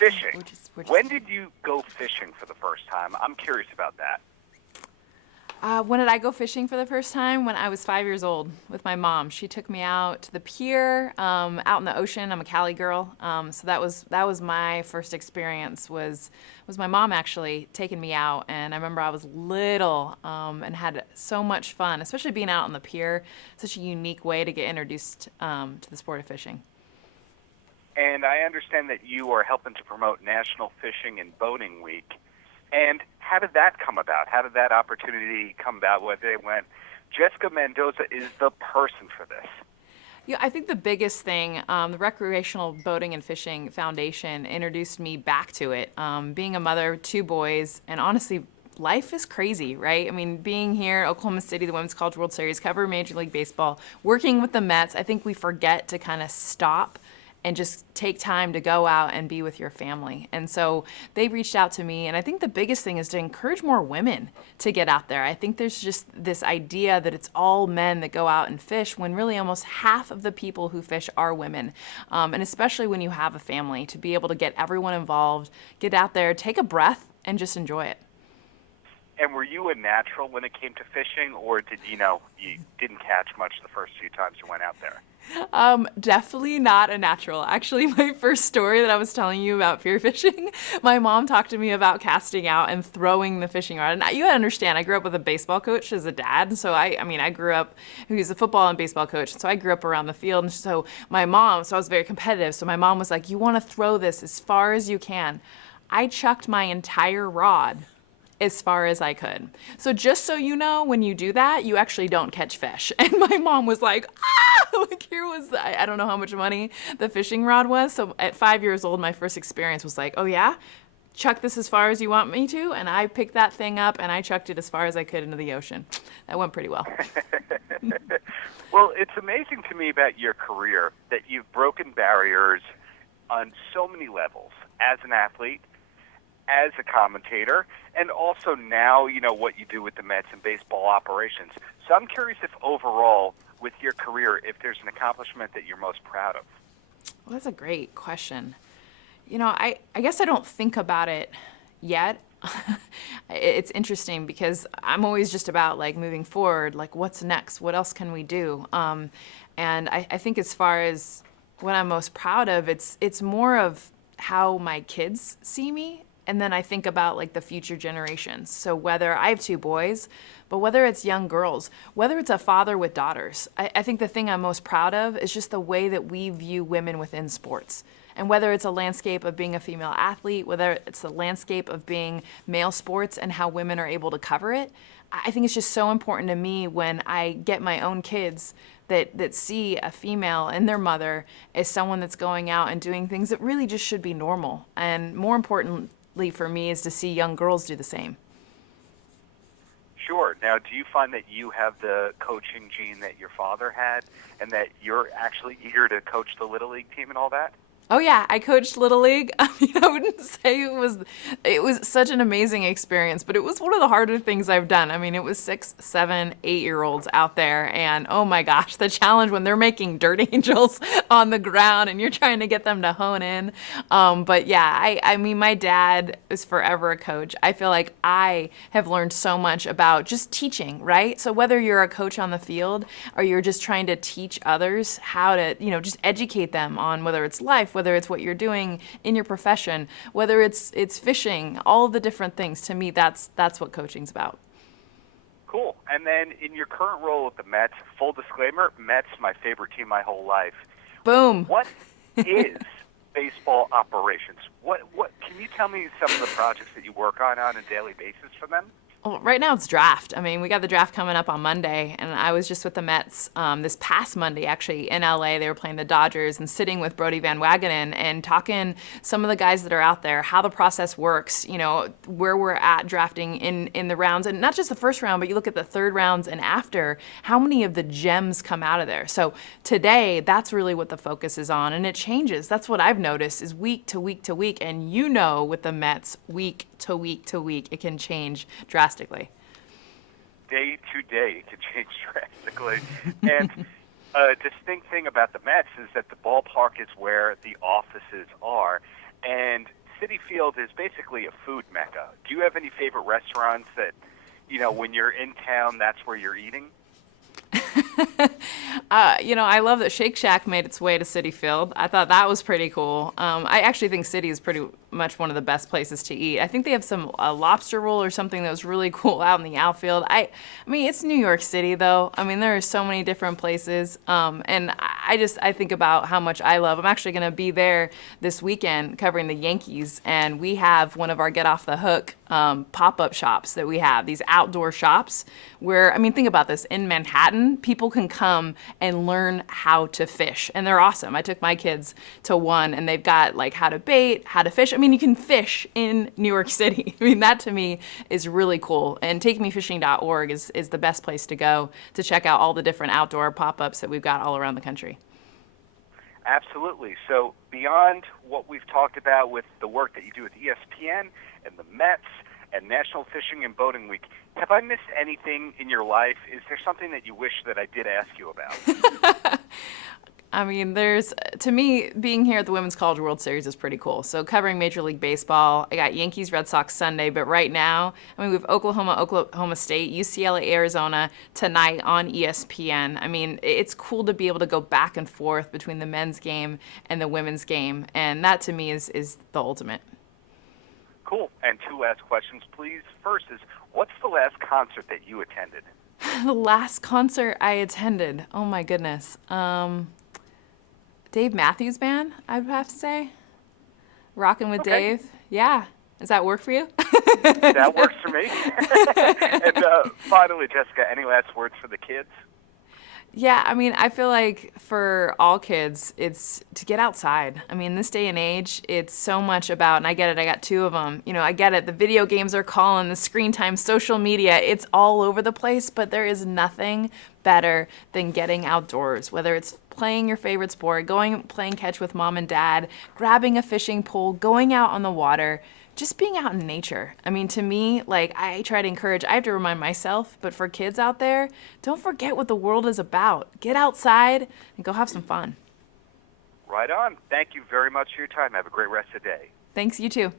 Fishing. We're just When did you go fishing for the first time? I'm curious about that. When did I go fishing for the first time? When I was 5 years old with my mom. She took me out to the pier, out in the ocean. I'm a Cali girl, so that was my first experience. Was my mom actually taking me out, and I remember I was little and had so much fun, especially being out on the pier. Such a unique way to get introduced to the sport of fishing. And I understand that you are helping to promote National Fishing and Boating Week. And how did that come about? How did that opportunity come about? Where they went, Jessica Mendoza is the person for this. Yeah, I think the biggest thing, the Recreational Boating and Fishing Foundation introduced me back to it. Being a mother of 2 boys, and honestly, life is crazy, right? I mean, being here, Oklahoma City, the Women's College World Series, cover Major League Baseball, working with the Mets, I think we forget to kind of stop and just take time to go out and be with your family. And so they reached out to me, and I think the biggest thing is to encourage more women to get out there. I think there's just this idea that it's all men that go out and fish, when really almost half of the people who fish are women. And especially when you have a family, to be able to get everyone involved, get out there, take a breath, and just enjoy it. And were you a natural when it came to fishing, or did you didn't catch much the first few times you went out there? Definitely not a natural. Actually, my first story that I was telling you about pier fishing, my mom talked to me about casting out and throwing the fishing rod. And you gotta understand, I grew up with a baseball coach as a dad. So I grew up, he's a football and baseball coach. So I grew up around the field. And so I was very competitive. So my mom was like, you wanna throw this as far as you can. I chucked my entire rod as far as I could. So just so you know, when you do that, you actually don't catch fish. And my mom was like, like here was, I don't know how much money the fishing rod was. So at 5 years old, my first experience was like, oh yeah? Chuck this as far as you want me to? And I picked that thing up and I chucked it as far as I could into the ocean. That went pretty well. Well, it's amazing to me about your career that you've broken barriers on so many levels as an athlete, as a commentator, and also now, what you do with the Mets and baseball operations. So I'm curious if overall, with your career, if there's an accomplishment that you're most proud of. Well, that's a great question. I guess I don't think about it yet. It's interesting because I'm always just about moving forward, what's next? What else can we do? And I think as far as what I'm most proud of, it's more of how my kids see me. And then I think about the future generations. So whether I have 2 boys, but whether it's young girls, whether it's a father with daughters, I think the thing I'm most proud of is just the way that we view women within sports. And whether it's a landscape of being a female athlete, whether it's the landscape of being male sports and how women are able to cover it, I think it's just so important to me when I get my own kids that see a female and their mother as someone that's going out and doing things that really just should be normal. And more importantly for me is to see young girls do the same. Sure. Now, do you find that you have the coaching gene that your father had and that you're actually eager to coach the Little League team and all that? Oh yeah, I coached Little League. I wouldn't say it was such an amazing experience, but it was one of the harder things I've done. It was 6, 7, 8-year-olds out there, and oh my gosh, the challenge when they're making dirt angels on the ground and you're trying to get them to hone in. But yeah, my dad is forever a coach. I feel like I have learned so much about just teaching, right? So whether you're a coach on the field or you're just trying to teach others how to, just educate them on whether it's life, whether it's what you're doing in your profession, whether it's fishing, all of the different things. To me, that's what coaching's about. Cool. And then in your current role with the Mets, full disclaimer, Mets, my favorite team my whole life. Boom. What is baseball operations? What can you tell me some of the projects that you work on a daily basis for them? Well, right now it's draft. We got the draft coming up on Monday, and I was just with the Mets this past Monday, actually, in LA. They were playing the Dodgers and sitting with Brody Van Wagenen and talking some of the guys that are out there, how the process works, where we're at drafting in the rounds, and not just the first round, but you look at the third rounds and after, how many of the gems come out of there. So today, that's really what the focus is on, and it changes. That's what I've noticed is week to week to week, and with the Mets, week to week to week, it can change drastically. Day to day, it can change drastically. And a distinct thing about the Mets is that the ballpark is where the offices are. And Citi Field is basically a food mecca. Do you have any favorite restaurants that, when you're in town, that's where you're eating? I love that Shake Shack made its way to Citi Field. I thought that was pretty cool. I actually think Citi is pretty much one of the best places to eat. I think they have some lobster roll or something that was really cool out in the outfield. I mean, it's New York City, though. I mean, there are so many different places. And I think about how much I love. I'm actually going to be there this weekend covering the Yankees, and we have one of our Get Off the Hook pop-up shops that we have, these outdoor shops where, I mean, think about this. In Manhattan, people can come and learn how to fish, and they're awesome. I took my kids to one, and they've got like how to bait, how to fish. I mean, you can fish in New York City. I mean, that to me is really cool. And takemefishing.org is the best place to go to check out all the different outdoor pop-ups that we've got all around the country. Absolutely. So beyond what we've talked about with the work that you do with ESPN and the Mets and National Fishing and Boating Week, have I missed anything in your life? Is there something that you wish that I did ask you about? I mean, to me, being here at the Women's College World Series is pretty cool. So covering Major League Baseball, I got Yankees, Red Sox Sunday, but right now, I mean, we have Oklahoma State, UCLA, Arizona tonight on ESPN. I mean, it's cool to be able to go back and forth between the men's game and the women's game, and that to me is the ultimate. Cool. And two last questions, please. First is, what's the last concert that you attended? The last concert I attended, oh my goodness. Dave Matthews Band, I would have to say. Rockin' with Okay. Dave. Yeah. Does that work for you? That works for me. And finally, Jessica, any last words for the kids? Yeah, I mean, I feel like for all kids, it's to get outside. I mean, this day and age, it's so much about, and I get it, I got two of them. I get it, the video games are calling, the screen time, social media, it's all over the place, but there is nothing better than getting outdoors, whether it's playing your favorite sport, playing catch with mom and dad, grabbing a fishing pole, going out on the water, just being out in nature. I mean, to me, like, I try to encourage, I have to remind myself, but for kids out there, don't forget what the world is about. Get outside and go have some fun. Right on. Thank you very much for your time. Have a great rest of the day. Thanks, you too.